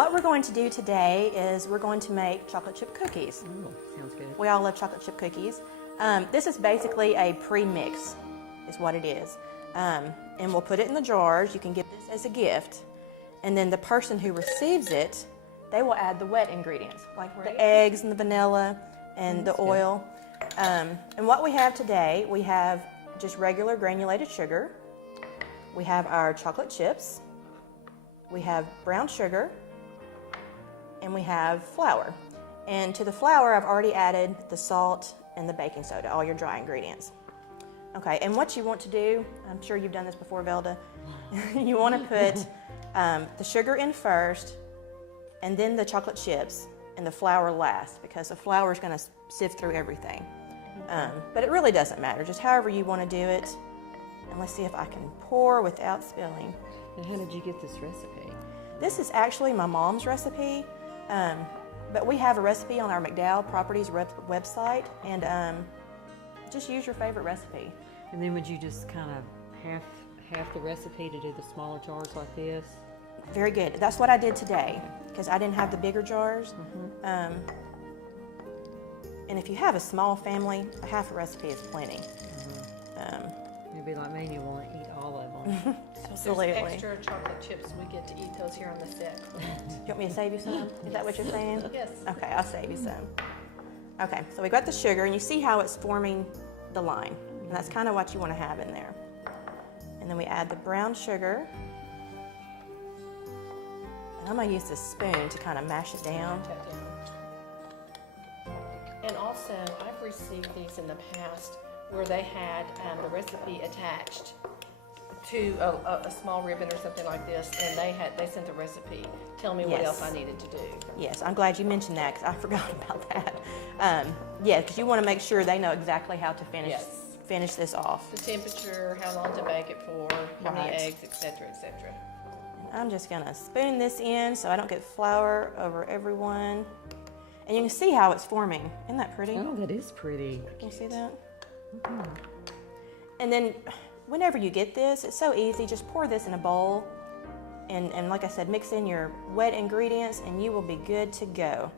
what we're going to do today is we're going to make chocolate chip cookies. Ooh, sounds good. We all love chocolate chip cookies. This is basically a pre-mix, is what it is. And we'll put it in the jars. You can give this as a gift. And then the person who receives it, they will add the wet ingredients, like the eggs and the vanilla and the oil. And what we have today, we have just regular granulated sugar. We have our chocolate chips. We have brown sugar. And we have flour. And to the flour, I've already added the salt and the baking soda, all your dry ingredients. Okay, and what you want to do, I'm sure you've done this before, Velda, you want to put the sugar in first, and then the chocolate chips, and the flour last, because the flour is going to sift through everything. But it really doesn't matter, just however you want to do it. And let's see if I can pour without spilling. And how did you get this recipe? This is actually my mom's recipe, but we have a recipe on our McDowell Properties website, and just use your favorite recipe. And then would you just kind of half the recipe to do the smaller jars like this? Very good. That's what I did today, because I didn't have the bigger jars. And if you have a small family, a half a recipe is plenty. Maybe like me, you want to eat all of them. Absolutely. If there's extra chocolate chips, we get to eat those here on the set. You want me to save you some? Is that what you're saying? Yes. Okay, I'll save you some. Okay, so we got the sugar, and you see how it's forming the line. And that's kind of what you want to have in there. And then we add the brown sugar. And I'm going to use this spoon to kind of mash it down. And also, I've received these in the past where they had the recipe attached to a small ribbon or something like this, and they sent the recipe telling me what else I needed to do. Yes, I'm glad you mentioned that, because I forgot about that. Yeah, because you want to make sure they know exactly how to finish this off. The temperature, how long to bake it for, how many Right. eggs, etc., etc. I'm just going to spoon this in so I don't get flour over everyone. And you can see how it's forming. Isn't that pretty? Oh, that is pretty. Can you see that? And then whenever you get this, it's so easy. Just pour this in a bowl. And like I said, mix in your wet ingredients and you will be good to go.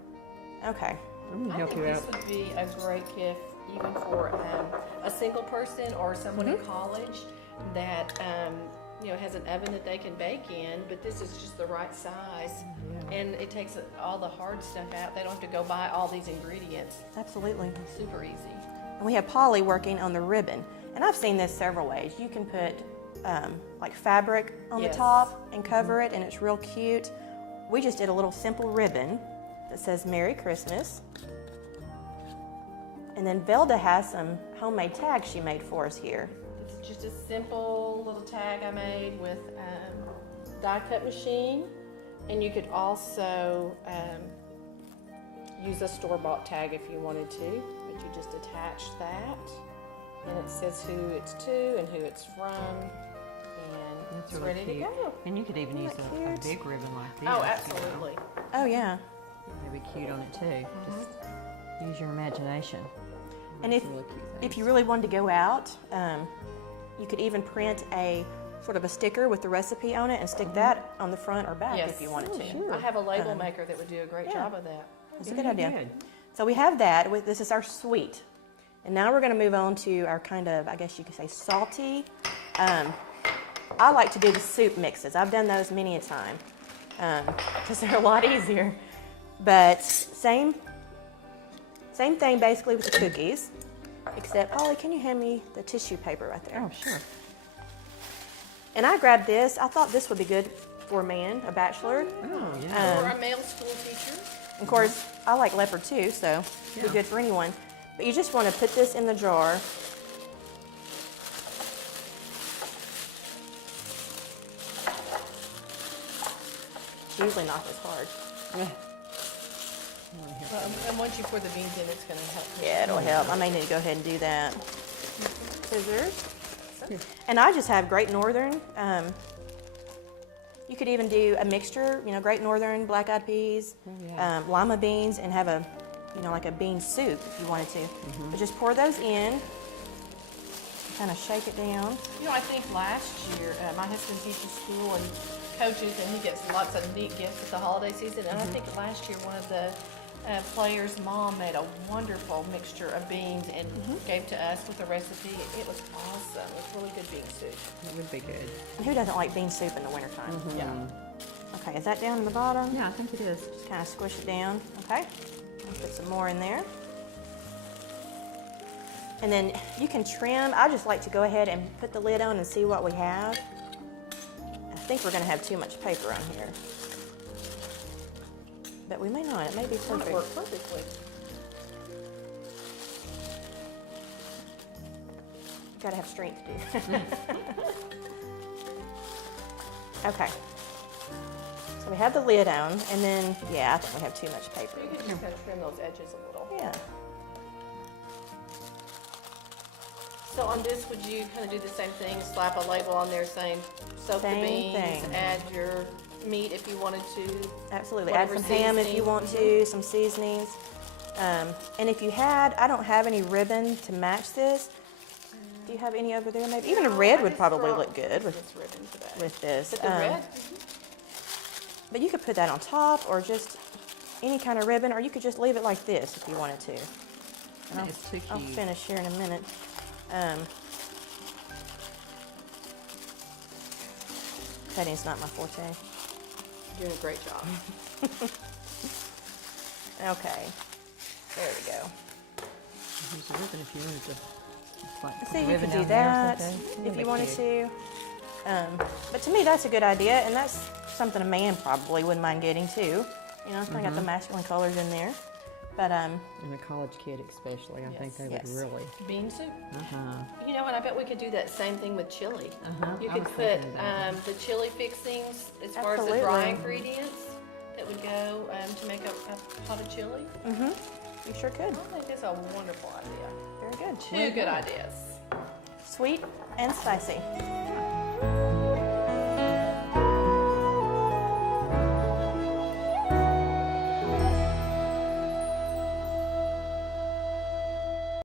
Okay. I'm going to I help think you this out. would be a great gift even for a single person or someone in college that has an oven that they can bake in, but this is just the right size. And it takes all the hard stuff out. They don't have to go buy all these ingredients. Absolutely. Super easy. And we have Polly working on the ribbon. And I've seen this several ways. You can put like fabric on the top and cover it, and it's real cute. We just did a little simple ribbon that says Merry Christmas. And then Velda has some homemade tags she made for us here. It's just a simple little tag I made with die cut machine, and you could also use a store-bought tag if you wanted to, but you just attach that, and it says who it's to and who it's from, and it's really ready cute. to go. And you could even use that a cute? big ribbon like this. Oh, absolutely. Oh, yeah. It'd be cute on it too. Just use your imagination. And That's really cute if you things. really wanted to go out, you could even print a sort of a sticker with the recipe on it and stick that on the front or back if you wanted to. sure. I have a label maker that would do a great job of that. That's a good idea. So we have that. This is our sweet. And now we're going to move on to our kind of, I guess you could say, salty. I like to do the soup mixes. I've done those many a time because they're a lot easier. But same thing basically with the cookies, except, Polly, can you hand me the tissue paper right there? Oh, sure. And I grabbed this. I thought this would be good for a man, a bachelor. Oh, yeah. Or a male school teacher. Of course, I like leopard too, so it'd be good for anyone. But you just want to put this in the jar. It's usually not this hard. And once you pour the beans in, it's going to help. Yeah, it'll help. I may need to go ahead and do that. Scissors. And I just have Great Northern. You could even do a mixture, Great Northern, black-eyed peas, lima beans, and have a, like a bean soup if you wanted to. But just pour those in, kind of shake it down. I think last year, my husband teaches school, and coaches, and he gets lots of neat gifts at the holiday season. And I think last year one of the players' mom made a wonderful mixture of beans and gave to us with a recipe. It was awesome. It was really good bean soup. It would be good. And who doesn't like bean soup in the wintertime? Yeah. Okay, is that down in the bottom? Yeah, I think it is. Just kind of squish it down. Okay. I'll put some more in there. And then you can trim. I just like to go ahead and put the lid on and see what we have. I think we're going to have too much paper on here. But we may not. It may be It perfect. worked perfectly. Got to have strength to do. Okay. So we have the lid on, and then, yeah, I think we have too much paper. You can just kind of trim those edges a little. Yeah. So on this, would you kind of do the same thing? Slap a label on there saying soak the Same beans, thing. add your meat if you wanted to. Absolutely. Add Whatever some ham if you seasoning. want to, some seasonings. And if you had, I don't have any ribbon to match this. Do you have any over there maybe? Even a red would probably look good with this ribbon today. this. But the red, But you could put that on top or just any kind of ribbon, or you could just leave it like this if you wanted to. And It's too I'll cute. finish here in a minute. Cutting's not my forte. you're doing a great job. Okay, there we go. Use the ribbon if you wanted to. Like See, you ribbon could do down there or that something. if That'd you be wanted cute. to. But to me, that's a good idea, and that's something a man probably wouldn't mind getting too. You know, it's kind of got the masculine colors in there. But And a college kid especially, I think they Yes. would really. Bean soup. Uh-huh. You know, and I bet we could do that same thing with chili. Uh-huh. You I could was put thinking of that. the chili fixings as far as the dry Absolutely. ingredients that would go to make a pot of chili. you sure could. I think that's a wonderful idea. Very good. Two good ideas. Sweet and spicy.